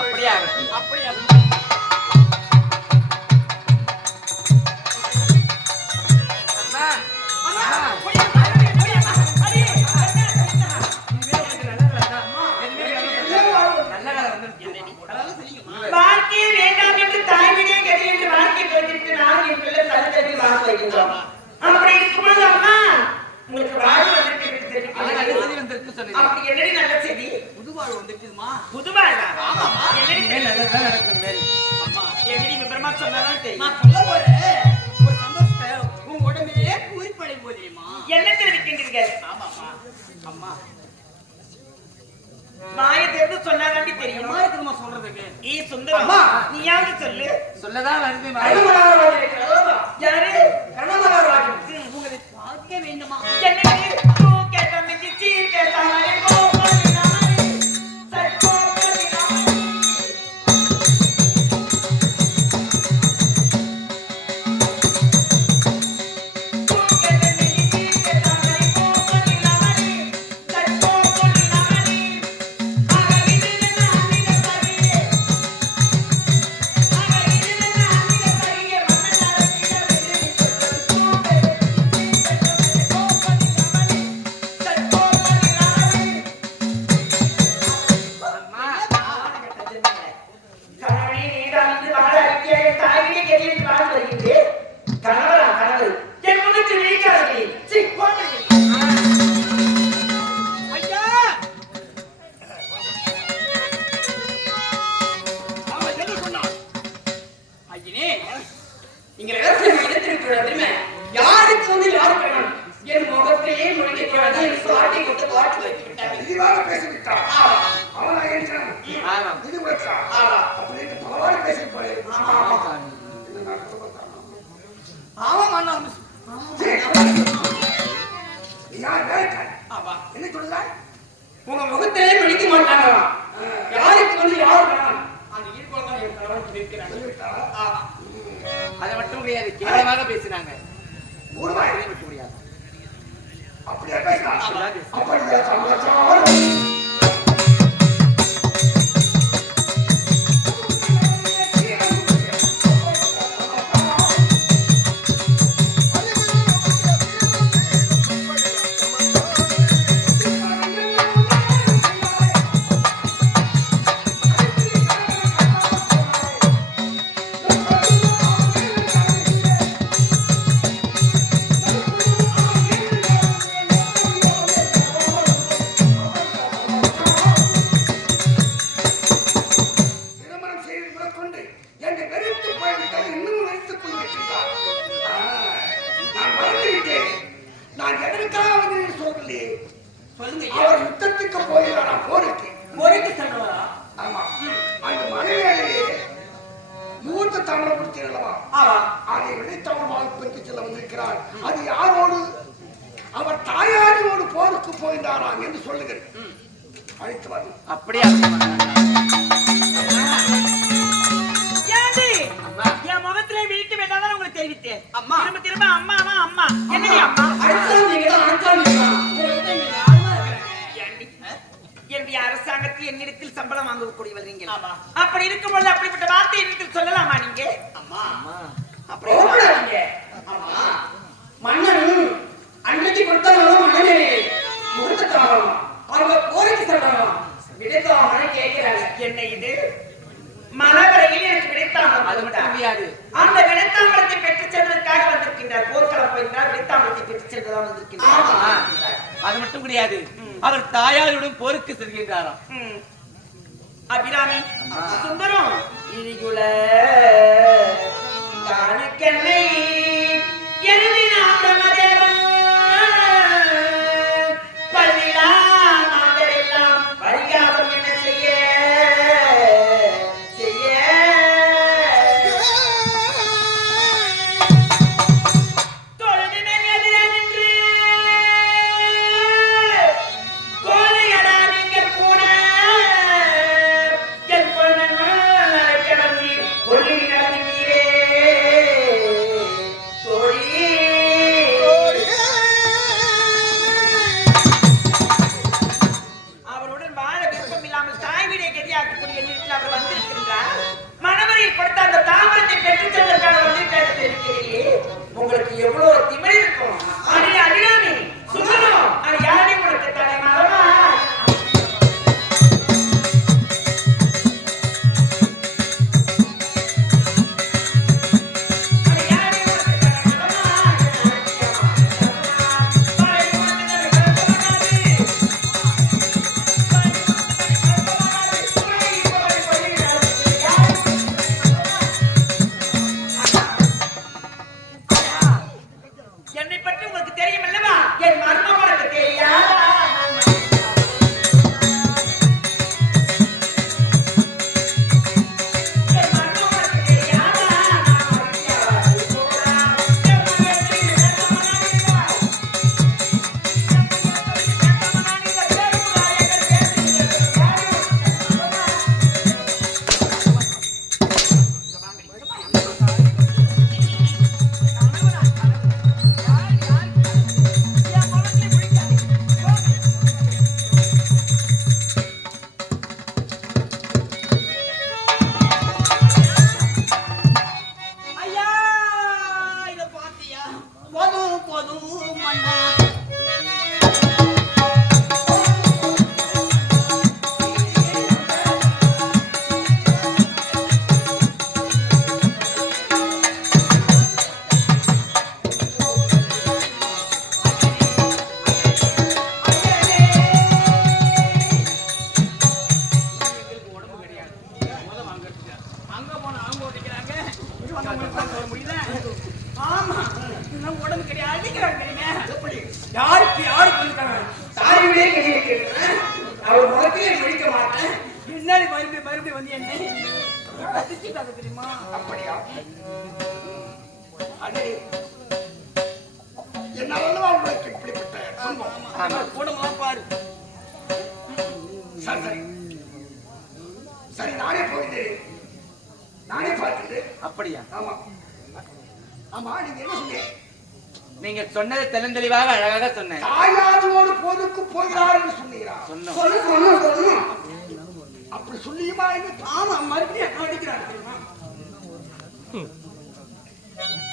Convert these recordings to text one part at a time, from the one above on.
அப்படியே அப்படியே வாழ்க்கையை வேண்டாம் என்று தாய்விடே கதி என்று வாழ்க்கை கொடுத்திட்டு நான் என் பிள்ளை தகுதி வாழ வைக்கின்றோம். அப்படி இருக்கும்போது அம்மா உங்களுக்கு வாழ்வு வந்திருக்கு. அப்படி என்னடி நல்ல செய்தி? புதுவாழ்வு வந்துருக்குமா? புதுவாழ்வா? ஆமாமா. என்னடி நல்லதா நடக்குது. அம்மா என்னடி விபரமா சொன்னாதான் தெரியும். நான் சொல்ல போறேன் ஒரு சந்தோஷத்தை உன் உடம்பே பூரிப்படை போதியமா? என்ன தெரிவிக்கின்றீர்கள்? ஆமாமா. அம்மா வாயை திறந்து சொன்னாதாண்டி தெரியும். அம்மா இருக்குமா சொல்றதுக்கு? சுந்தரம் நீயாவது சொல்லு. சொல்லதான் வருது. யாரு? உங்களை பார்க்க வேண்டுமா? என்னடி தூ கேட்ட மிச்சி கேட்டாமலே கோபலினாமலே சர்க்கோபலினாமலே தூ கேட்ட மிச்சி கேட்டாமலே கோபலினாமலே சர்க்கோபலினாமலே ஆகிதுனா அன்னிட பரியே ஐயா அவன் என்ன சொன்னான்? ஐயனே நீங்க தெரியுமே யாருக்கு வந்து யாருக்கு வேணும் என் முகத்தையே முடிக்கிறாங்க என் சுவாட்டி கொடுத்து பாட்டு வைத்து விட்டாங்க. இதுவாக பேசிவிட்டான். அவனா ஏற்றான். இது வச்சான். அப்படின்னு பலவாறு பேசியிருப்பாரு. இது நான் சொல்லுறேன். அவன் மண்ணா நீ யார் வேலைக்காரி? ஆமா என்ன சொல்லுதா? உங்க முகத்திலே முடிக்க மாட்டாங்களாம். யாருக்கு வந்து யாரு வேணும் அந்த ஈர்ப்போல் தான் என் கணவன் இருக்கிறாங்க. சொல்லிவிட்டாளா? ஆமா அதை மட்டும் முடியாது. கேவலமாக பேசினாங்க. ஊர்வாய். அதை மட்டும் முடியாது. அப்படியே பேசினா. அப்படிதான் பேசு. அப்படியே சந்தோஷம். திருமணம் செய்து கொண்டு என்னை வெறுத்து போய்விட்டதை இன்னும் வைத்துக் கொண்டிருக்கிறார். நான் மறந்துவிட்டேன். நான் எதற்காக வந்து சொல்லி சொல்லுங்க அவர் யுத்தத்துக்கு போகிறாரா? போருக்கு முறைக்கு சென்றவரா? ஆமா. அந்த மனைவியே மூத்த தமிழை கொடுத்தீர்களா? அதை விட தமிழ் வாழ்க்கைக்கு செல்ல வந்திருக்கிறார். அது யாரோடு? அவர் தாயாரோடு போருக்கு போயிட்டாராம் என்று சொல்லுகிறேன். அழைத்து வந்து அப்படியே என் முகத்திலே விழிக்க வேண்டாம் உங்களுக்கு தெரிவித்தேன். அம்மா திரும்ப திரும்ப அம்மாவா அம்மா என்னடி அம்மா என்னுடைய அரசாங்கத்தில் என்னிடத்தில் சம்பளம் வாங்கக்கூடியவர் நீங்கள். அப்படி இருக்கும்போது அப்படிப்பட்ட வார்த்தை என்னிடத்தில் சொல்லலாமா நீங்க? அம்மா அப்படி அம்மா மன்னன் அன்றைக்கு கொடுத்தாலும் மன்னனே முகூர்த்தத்தாலும் அவங்க போருக்கு சொல்றாங்க விடைத்தாமரை கேட்கிறாங்க. என்ன இது மலவரையில் எனக்கு விடைத்தாமல் அது மட்டும் முடியாது. அந்த விடைத்தாமரத்தை பெற்று செல்வதற்காக வந்திருக்கின்றார். போர்க்களம் போயிருந்தார். விடைத்தாமரத்தை பெற்று செல்வதாக வந்திருக்கின்றார். அது மட்டும் கிடையாது. அவர் தாயாருடன் போருக்கு செல்கின்றாராம். அபிராமி சுந்தரம் இனிகுல காணுக்கென்னை எழுதினான் பிரம்மதேவன் பள்ளிலா மாந்தரெல்லாம் பரிகாசம் என்ன செய்ய தொழுது மேல் எதிர நின்று கோலையடா நீங்க கூட என் பொண்ணு நடக்க வந்து என்ன அடிச்சுட்டாங்க தெரியுமா? அப்படியா? அடே, என்னாலவா உங்களுக்கு இப்படிப்பட்ட துன்பம்? ஆமா, கூடமெல்லாம் பாரு. சரி சரி சரி, நானே போகிறேன், நானே பார்த்துட்டு. அப்படியா? ஆமா ஆமா, நீங்க என்ன சொன்னீங்க? நீங்க சொன்னது தெளிவாக அழகாக சொன்னேன். தாயாரோடு போருக்கு போகிறார் என்று சொன்னீங்களா? சொன்னோம். சொல்லு. அப்படி சொல்லியுமா? ஆமா, மறுபடியும் அடிக்கிறாங்க தெரியுமா?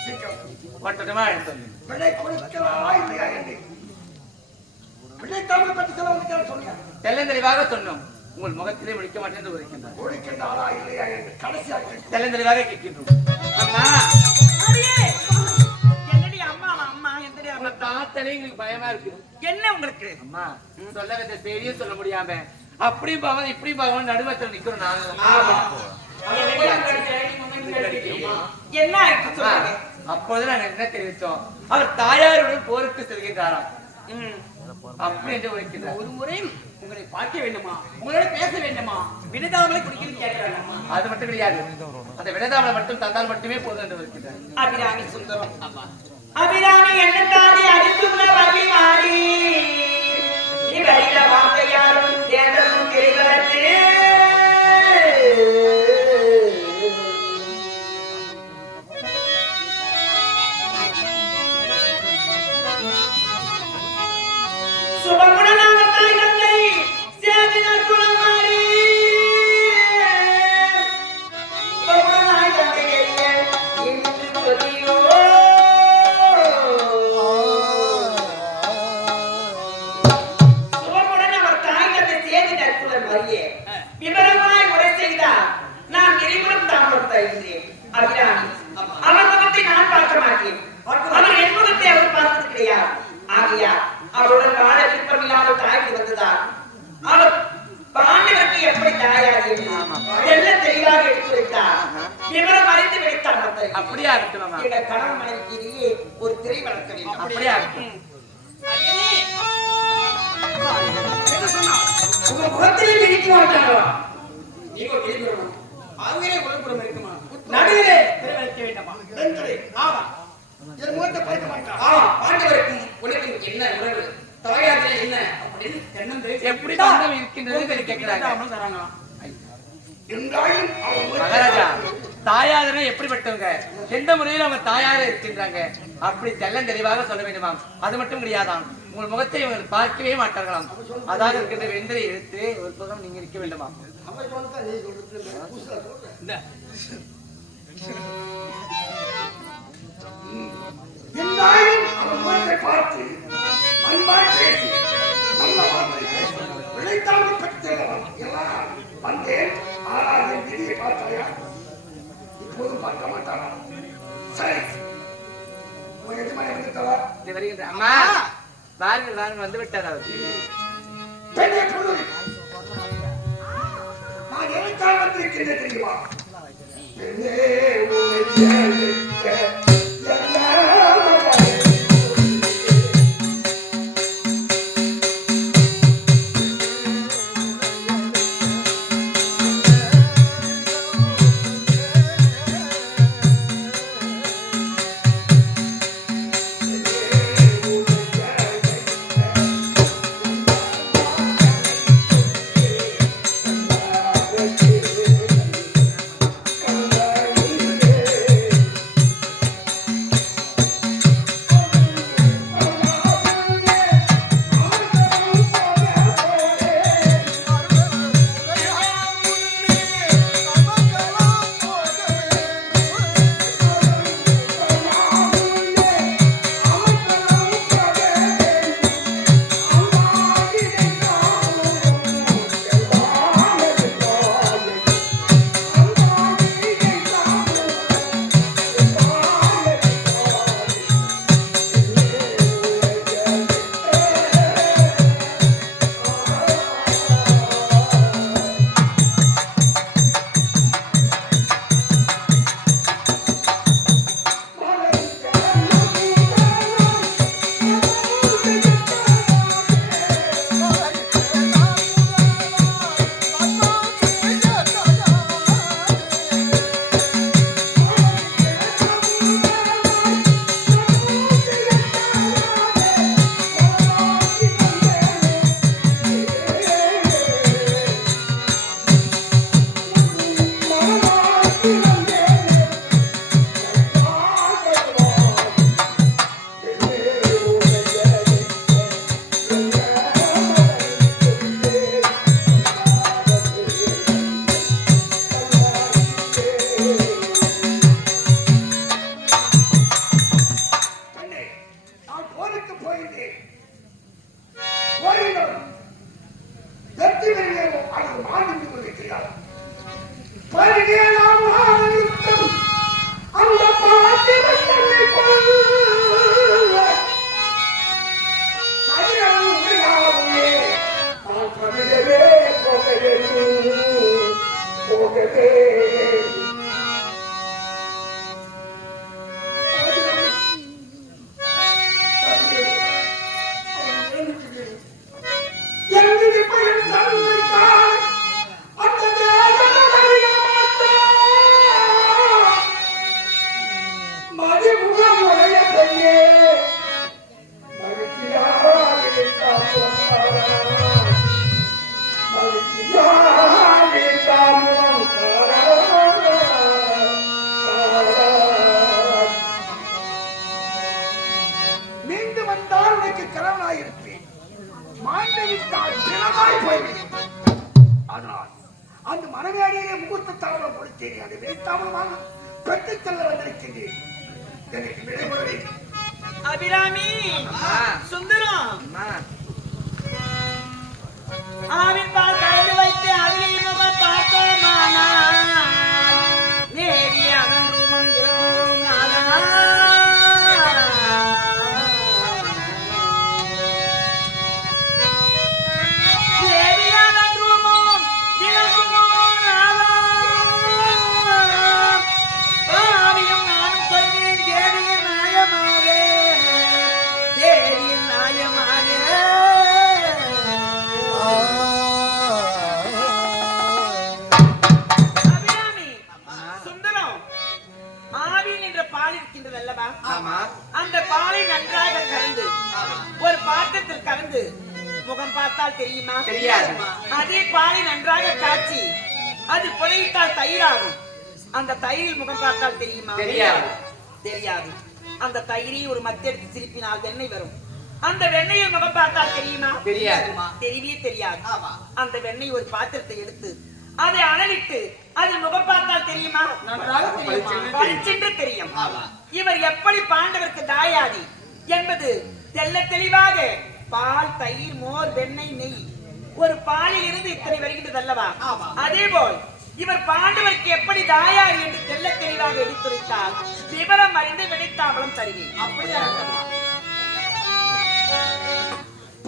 சீக்கிரம் ஒட்டமா சொன்னேன். விடை கொடுக்கிறாரா இல்லையா என்று விடை தமிழ் பற்றி சொல்ல சொன்னீங்க. தெளிவாக சொன்னோம். உங்கள் முகத்திலே முடிக்க மாட்டேன் என்று உரைக்கின்றார். கொடுக்கின்றாரா இல்லையா என்று கடைசியாக தெளிவாக கேட்கின்றோம். அம்மா, என்னடி அம்மா அம்மா எந்தடி அம்மா? தாத்தனே எங்களுக்கு பயமா இருக்கு. என்ன உங்களுக்கு? அம்மா, சொல்ல வேண்டிய செய்தியும் சொல்ல முடியாம அப்படி பாவம் இப்படி பாவம் நடுவத்தில் நிக்கிறோம் நாங்க. என்ன ஆயிடுச்சு சொல்லுங்க. அப்போது நாங்க என்ன தெரிவித்தோம்? அவர் தாயாருடன் போருக்கு செல்கின்றாராம். அப்படி என்று உரைக்கின்றார். ஒரு முறை உங்களை பார்க்க வேண்டுமா, உங்களோட பேச வேண்டுமா, விடுதாமலை குடிக்கணும் கேட்கிறாங்கம்மா. அது மட்டும் கிடையாது, அந்த விடதாமலை மட்டும் தந்தால் மட்டுமே போதும் என்று உரைக்கின்றார். அபிராமி சுந்தரம். ஆமா, அபிராமி என்ன தாண்டி அடித்துள்ள வகை மாறி இவரிட வார்த்தையாரும் தேர்தலும் தெரிவதற்கு சுபகுணனாக தாய் தந்தை சேதினர் குலம் மாறி சுபகுணனாய் தந்தையை என்று சொல்லியோ சுபகுணன் அவர் தாய் தந்தை சேதினர் குலம் மாறியே விவரமாய் உரை செய்தார். நான் இருவரும் தாமதம் தருகிறேன். அபிராமி, அவர் முகத்தை நான் பார்க்க மாட்டேன். அவர் என் முகத்தை அவர் பார்த்தது கிடையாது. ஆகையால் அவருடன் வாழ விருப்பம் இல்லாமல் தாய்க்கு வந்ததால் அவர் பாண்டவருக்கு எப்படி தாயார் என்று எல்லாம் தெளிவாக எடுத்துரைத்தார். விவரம் அறிந்து வைத்தார். அப்படியா இருக்கட்டும் அம்மா. எங்க கணவன் மனைவிக்கு இடையே ஒரு திரை வளர்க்க வேண்டும். அப்படியா இருக்கட்டும். என்ன சொன்னா? உங்க முகத்திலே பிடிக்க மாட்டாங்களா? நீங்க ஒரு கேள்வி அவங்களே குலப்புறம் இருக்குமா? நடுவிலே திருவழைக்க வேண்டாமா? நன்றி. ஆமா என் முகத்தை பார்க்க மாட்டான். பாண்டவருக்கும் உலகின் என்ன உறவு, தாயாரே என்ன அப்படின்னு தென்னந்து எப்படி பந்தம் இருக்கின்றது கேட்கிறாங்க. தராங்களாம். என்றாலும் அவன் மகாராஜா, தாயாரே எப்படிப்பட்டவங்க, எந்த முறையில் அவங்க தாயாரே இருக்கின்றாங்க அப்படி தெளிவாக சொல்ல வேண்டுமாம். அது மட்டும் கிடையாதாம், உங்கள் முகத்தை இவர்கள் பார்க்கவே மாட்டார்களாம். அதாக இருக்கின்ற வெந்தரை எடுத்து ஒரு பக்கம் நீங்க இருக்க வேண்டுமாம். அவன் சொன்னதா நீ சொல்றது புதுசா சொல்ற. இந்த என்றாலும் அவன் முகத்தை பார்த்து அன்பாய் பேசி நல்ல வார்த்தை பேசி விளைத்தாமல் பெற்றவன் எல்லாம் வந்தேன். ஆனால் என் விதியை பார்த்தாயா? இப்போதும் பார்க்க மாட்டானா? சரி, உன் எஜமானி வந்துட்டாரா? இது வருகின்ற அம்மா, வாருங்கள் வந்து விட்டார் அவர். பெண்ணே பொண்ணு, நான் எதற்காக வந்திருக்கின்றேன் தெரியுமா? பெண்ணே உன்னை தேடிக்க மீண்டு வந்தால் உனக்கு கணவனாயிருப்பேன், மாண்டவிட்டால் பிணமாய் போய்விடும். அதனால் அந்த மனவேடியிலே முகூர்த்த தாவரம் கொடுத்தேன், அதை வெளித்தாமலமாக பெற்றுச் செல்ல வந்திருக்கின்றேன். எனக்கு விடைபெறவே அபிராமி சுந்தரம் ஆவின் பால் கலந்து வைத்து அருகே முகம் பார்த்தோமானா நேரிய அதன் ரூபம் இளம் அந்த பாலை நன்றாக கலந்து ஒரு பாத்திரத்தில் கலந்து முகம் பார்த்தால் தெரியுமா? தெரியாது. அதே பாலை நன்றாக காய்ச்சி அது புனையிட்டால் தயிராகும். அந்த தயிரில் முகம் பார்த்தால் தெரியுமா? தெரியாது. தெரியாது. அந்த தயிரை ஒரு மத்தெடுத்து திருப்பினால் வெண்ணெய் வரும். அந்த வெண்ணெயில் முகம் பார்த்தால் தெரியுமா? தெரியாது. தெரியவே தெரியாது. அந்த வெண்ணெய் ஒரு பாத்திரத்தை எடுத்து அதை அனலிட்டு அதில் முகம் பார்த்தால் தெரியுமா? நன்றாக தெரியும். பளிச்சென்று தெரியும். இவர் எப்படி பாண்டவருக்கு தாயாதி என்பது தெள்ள தெளிவாக பால், தயிர், மோர், வெண்ணெய், நெய் ஒரு பாலில் இருந்து இத்தனை வருகின்றது அல்லவா? அதே போல் இவர் பாண்டவருக்கு எப்படி தாயார் என்று தெள்ள தெளிவாக எடுத்துரைத்தால் விவரம் அறிந்து விடைத்தாமலம் தருவேன். அப்படியா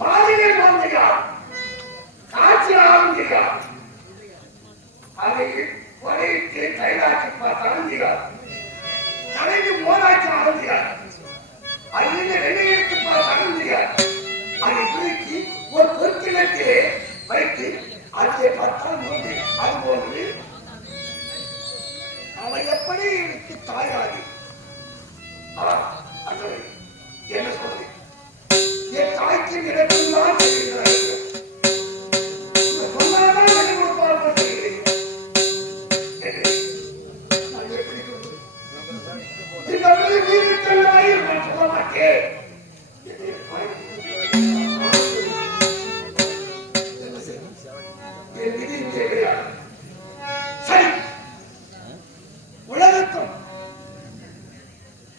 பாலிலே வாழ்ந்தையா, காட்சியாலும் தெரியா, அதை வரையிட்டு கைலாட்சி பார்த்தா தலைக்கு மோராட்சி ஆகுந்தியா, அதில் வெள்ளை எடுத்து பார்த்தா அதை பிரித்து ஒரு பொருட்கிணத்திலே வைத்து அதை பார்த்தால் மூன்று. அதுபோன்று அவன் எப்படி எனக்கு தாயாதி என்ன சொல்றேன், என் தாய்க்கு நிலத்துதான் தெரிகிறார்கள். சொன்னாதான் எனக்கு ஒரு பார்வை செய்கிறேன். நான் எப்படி இந்த வீட்டுக்கு நான் சொல்ல மாட்டேன். என் விதி தேவையாது. சரி, உலகத்தும்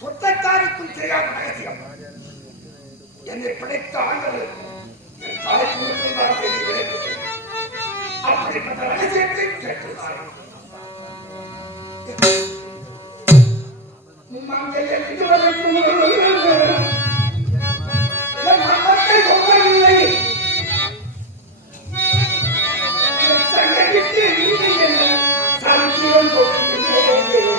சொந்தக்காருக்கும் தெரியாத ரகசியம் என்னை பிடித்த ஆண்களுக்கும் என் தாய்க்கு மட்டும்தான் தெரிகிறது. அப்படிப்பட்ட ரகசியத்தை கேட்டுள்ளார்கள். மங்கையில் இதுவரைக்கும் என் மரணத்தை சொல்லவில்லை. என் சங்ககிட்டு இல்லை என சாந்தியம் சொல்லுகிறேன்.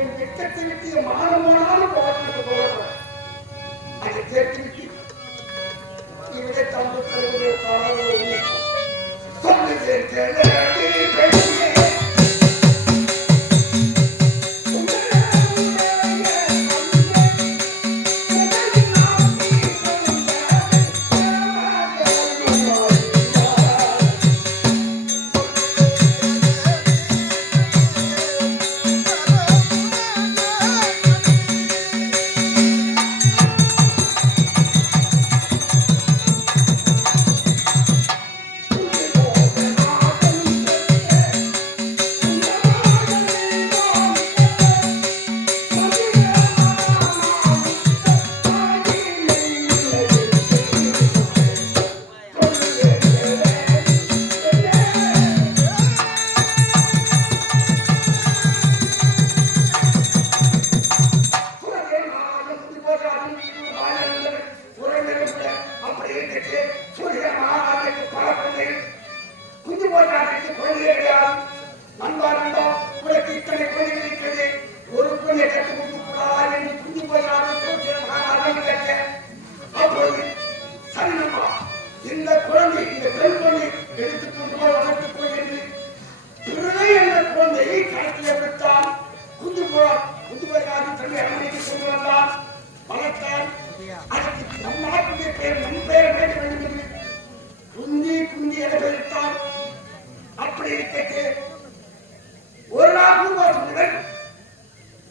என் திட்டத்தை விட்டு மானமானாலும் பார்த்துட்டு போகிறேன். அதை கேட்டுவிட்டு இவரை தந்து தருவதை காணவே சொல்லுகிறேன். போராட்டத்துக்கு குழந்தையே கிடையாது. நண்பா நண்பா, உனக்கு இத்தனை குழந்தைகள் இருக்கிறது, ஒரு குழந்தையை கற்றுக் கொடுக்க கூடாதா என்று குஞ்சு போராட்டம் கேட்டேன். அப்போது சரி நண்பா, இந்த குழந்தை, இந்த பெண் குழந்தை எடுத்துக்கொண்டு போய் வளர்த்துக்கொள் என்று பிறகு என்ற குழந்தையை கணக்கில் எடுத்தான். குஞ்சு போராட்டம் தன்னை அரண்மனைக்கு கொண்டு வந்தான், வளர்த்தான். அதற்கு நம் நாட்டுடைய பெயர், நம் பெயர் வைக்க வேண்டும் என்று குந்தி என பெயரிட்டான். அப்படி இருக்க ஒரு நாள் பூர்வாசங்கள்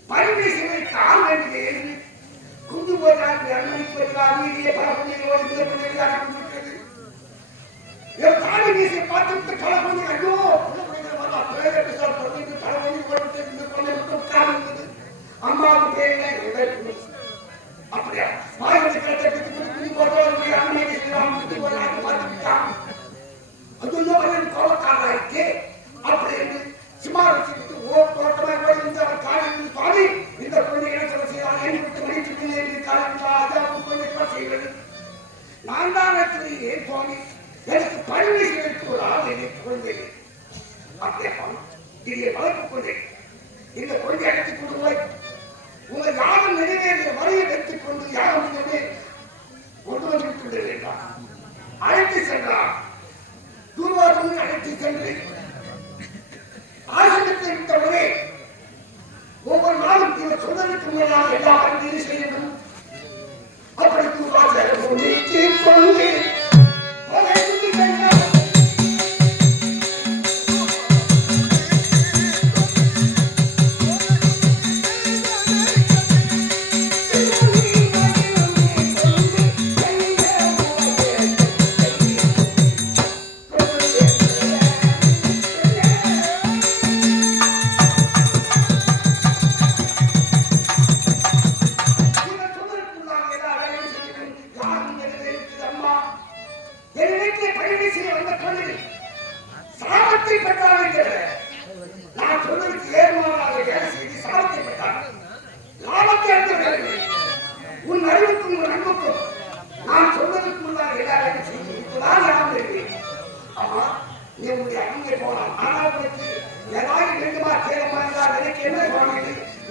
பரிமேசனுக்கு ஆள் வேண்டிய என்று குந்து போராட்டம் அரண்மனைக்கு வருகிறார். வீதியை பல குழந்தைகளோடு இந்த குழந்தைகளாக கொண்டிருக்கிறது. என் தாடி மீசை பார்த்துவிட்டு பல குழந்தைகள் ஐயோ குழந்தைகள் வரலாம் அம்மாவுக்கு பேர் அப்படியா மாயத்தை கட்டத்துக்கு குடி போட்டவர்கள் அரண்மனைக்கு குந்து போராட்டம் பார்த்துவிட்டான். ஐயோ கோபக்காராயிருக்கு அப்படி என்று சிமாரத்திற்கு தோட்டமாக போய் அவர் காலையில் சுவாமி இந்த குழந்தைகளை சொல்ல செய்யலாம் என்று விட்டு மணிக்கு என்று காலையில் குழந்தை செய்கிறது. நான் தான் ஏன் சுவாமி எனக்கு பரிவீசனுக்கு ஒரு ஆள் என்னை குழந்தை அப்படியே இதை வளர்ப்பு குழந்தை இந்த குழந்தை அழைத்துக் கொண்டு போய் உங்கள் யாகம் நிறைவேறிய வரையை வைத்துக் கொண்டு யாகம் கொண்டு வந்து விட்டு விட வேண்டாம். அழைத்து சென்றார். தூர்வாசனை அழைத்து சென்று ஆசிரியத்தை விட்டவுடனே ஒவ்வொரு நாளும் இவர் சொன்னதற்கு முன்னால் எல்லா பணிகளையும் செய்யணும். அப்படி தூர்வாசனை கொண்டு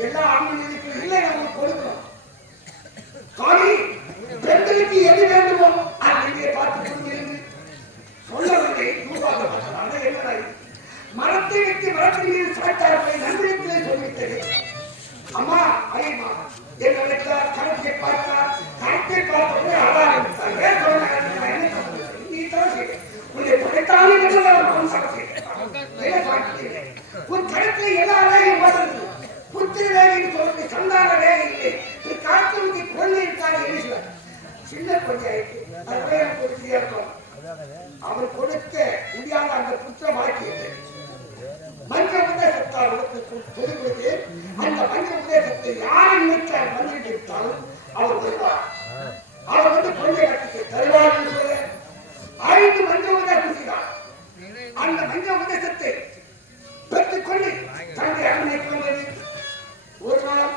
எல்லா ஆண்களுக்கு இல்லை நமக்கு கொடுக்கணும். சாமி பெண்களுக்கு எது வேண்டுமோ அதை பார்த்து கொண்டிருந்து சொல்லவில்லை. என்ன மரத்தை வைத்து மரத்தின் மீது சாட்டார்களை நன்றியத்திலே சொல்லிவிட்டது. அம்மா ஐயம்மா என்னை கணக்கை பார்த்தார். கணக்கை பார்த்து ஆதாரம் ஏன் சொன்ன நீ தான் செய்ய உன்னை படைத்தாலே உன் கணக்கில் எல்லாரையும் வருது புத்திரவேகின்னு சொல்றது சந்தானவே இல்லை. காய்ச்சலுக்கு கொள்ளை இருக்காரு என்ன சொல்ல சின்ன பஞ்சாயத்து இருக்கும். அவர் கொடுக்க முடியாத அந்த புத்திர வாக்கியத்தை மஞ்ச உபதேசத்தால் சொல்லிவிடுது. அந்த மஞ்ச உபதேசத்தை யாரை நினைத்தால் வந்துட்டு விட்டாலும் அவர் வருவார். அவர் வந்து கொஞ்சம் கட்டிக்கு தருவார் சொல்ல 5 மஞ்ச உபதேசம் செய்தார். அந்த மஞ்ச உபதேசத்தை பெற்றுக்கொண்டு தந்தை அரண்மனைக்கு வந்தது. ஒரு நாள்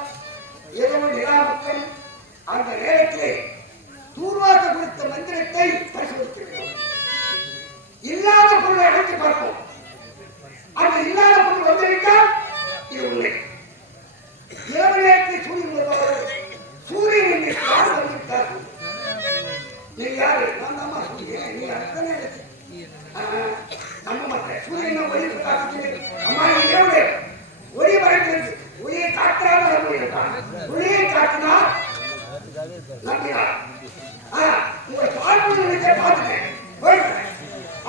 இரவு நிலாமுக்கம் அந்த நேரத்திலே தூர்வாச குறித்த மந்திரத்தை பரிசோதிக்கிறோம். இல்லாத பொருளை அழைத்து பார்ப்போம். அந்த இல்லாத பொருள் வந்துவிட்டால் இது உண்மை. இரவு நேரத்தில் சூரியன் வருவார். சூரியன் என்று யார் வந்துவிட்டார்? நீ யாரு? நான் தான் சூரியன். நீ அத்தனை நம்ப மாட்டேன். சூரியன் ஒளி அம்மா இரவு ஒளி வரைக்கிறது. ஒளியை காட்டாத ஒளியை காட்டினார் நம்பினார். உங்களை பார்த்து பார்த்துட்டேன்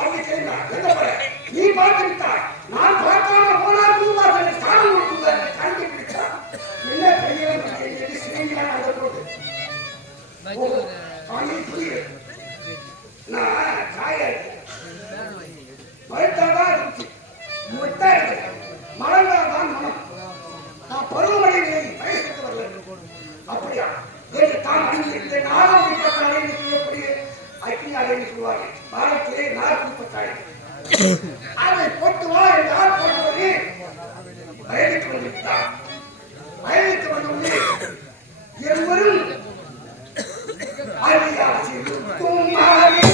அப்படி தெரியுமா? எந்த போற நீ பார்த்து விட்டாய். நான் பார்க்காம போனா தூவாசனை சாமி கொடுத்து கண்டி பிடிச்சா என்ன பெரிய சிறியான அதை போட்டு புரியுது. நான் சாய மறுத்தாதான் இருந்துச்சு. முட்டா இருக்கு. மறந்தாதான் மனம். நான் பருவமழைகளை வயசுக்கு வரல. அப்படியா என்று தான் அறிந்து நாலாம் விற்பத்தாலே சொல்லக்கூடிய அக்னி அலைன்னு சொல்லுவார்கள். பாரத்திலே நாற்பத்தாள் அதை போட்டுவா என்றால் போட்டவனே வயதுக்கு வந்துவிட்டார். வயதுக்கு வந்தவுடனே இருவரும் அறியாசி மாறி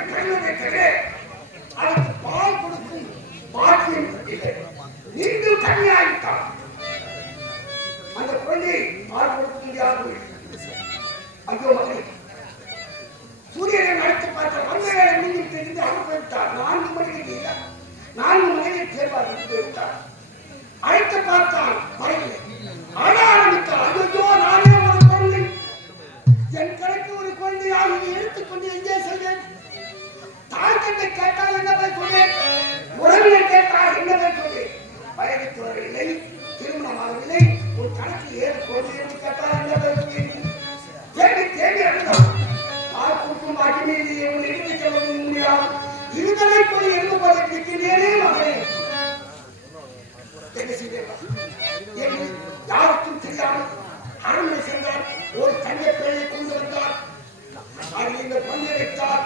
குழந்தை பிறந்ததை தவிர அதற்கு பால் கொடுக்கும் பாக்கியம் இல்லை. மீண்டும் தனியாகிட்டார். அந்த குழந்தை பால் கொடுக்க முடியாது. ஐயோ மகனே, சூரியனை நடத்தி பார்த்த வந்தகளை மீண்டும் தெரிந்து அவர் போய்விட்டார். 4 மணிக்கு இல்லை, 4 மணிக்கு தேர்வாக போய்விட்டார். அழைத்து பார்த்தால் வரவில்லை. அழ ஆரம்பித்தார். ஐயோ, நானே ஒரு குழந்தை, என் கணக்கு ஒரு குழந்தையாக இதை எடுத்துக்கொண்டு எங்கே செல்வேன்? தாய் தந்தை கேட்டால் என்ன போய் சொல்வேன்? உறவினர் கேட்டால் என்ன போய் சொல்வேன்? வயதுக்கு வரவில்லை, திருமணமாகவில்லை, ஒரு கணக்கு 7 குழந்தை என்று கேட்டால் என்ன போய் சொல்வேன்? தேடி தேடி அழுதான். பால் கொடுக்கும் பாக்கியமே உன்னை எடுத்து செல்ல முடியாது. இருதலை போய் எழுதுவதற்கு நேரே மகனே என்ன செய்தேன் என்று யாருக்கும் தெரியாமல் அரண்மனை சென்றார். ஒரு தங்க பிள்ளையை கொண்டு வந்தார். அதில் இந்த பொண்ணை வைத்தார்.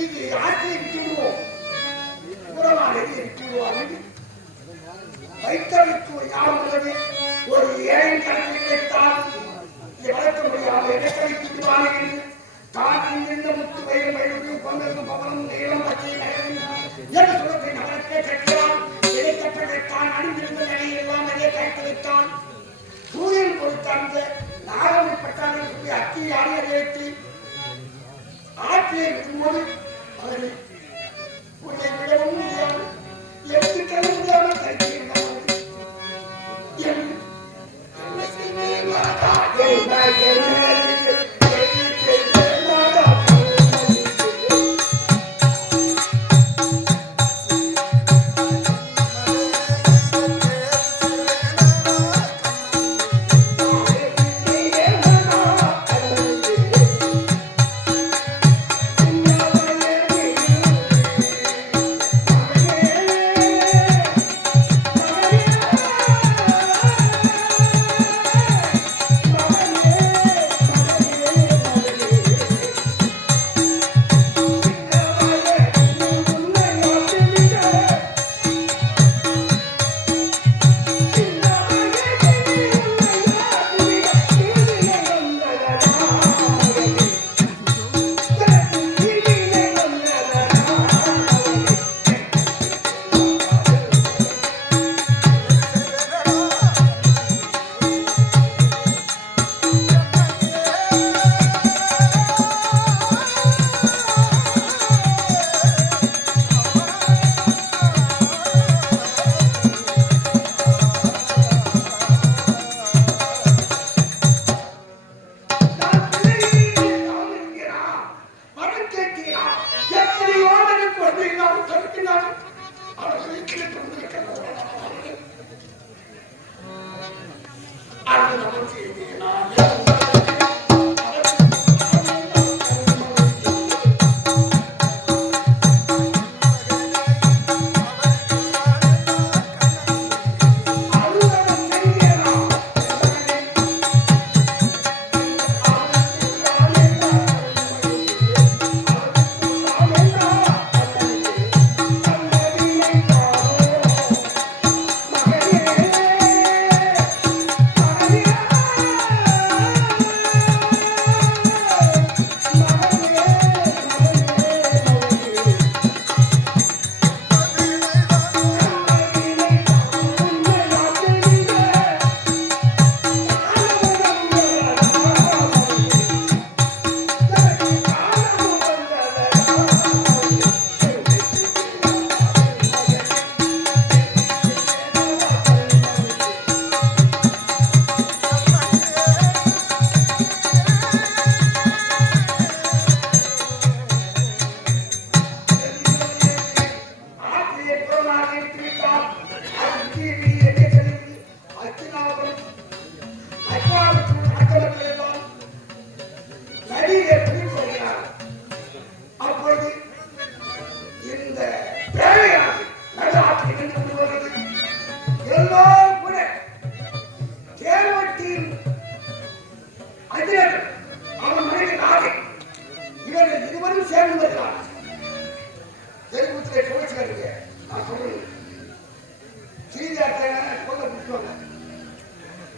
இது ஆட்சியை விட்டு விடுவோம், உறவான விட்டு விடுவார். வைத்தவருக்கு ஒரு யாரும் உள்ளது. ஒரு ஏழை கணக்கில் வைத்தால் இதை வளர்க்க முடியாமல் இடத்தை விட்டுவானே என்று தான் இங்கிருந்த முத்து வயிறு வயிறு பொங்கலும் பவனம் நீளம் பச்சை நகரம் என்று சொல்லத்தை நகரத்தை கட்டினான். இதை கட்டளைத்தான் அணிந்திருந்த நிலையெல்லாம் அதே கட்டு வைத்தான். சூரியன் கொடுத்த அந்த நாகப்பட்டான் என்று சொல்லி அத்தி யாரையை வைத்து ஆற்றியை விடும்போது அவரை உன்னை விடவும் முடியாது, எடுத்துக்கொள்ள முடியாமல் கைத்திருந்தார்.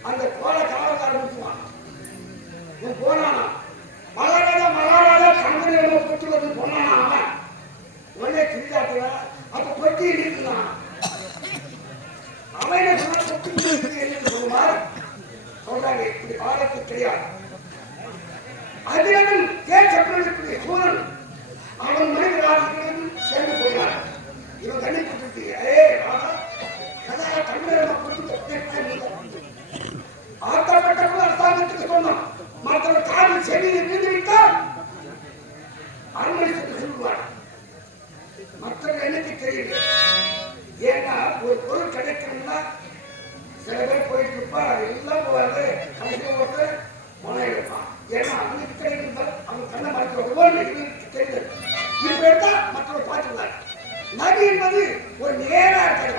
அந்த கோல காவல்கார முடிச்சுவான். போனானா மகாராஜா மகாராஜா கண்களை போட்டு வந்து அரண்மனை சென்று சொல்லுவார். மற்றவங்க எனக்கு தெரியல. ஏன்னா ஒரு பொருள் கிடைக்கணும்னா சில பேர் போயிட்டு இருப்பா, எல்லாம் போவாரு, கடைசியில் போட்டு மனம் எடுப்பான். ஏன்னா அவனுக்கு கிடைக்கணும், அவன் கண்ணை மறைச்சு தெரியல. இப்ப எடுத்தா மற்றவர் பார்த்துள்ளார். நகை என்பது ஒரு நேரா இருக்கிற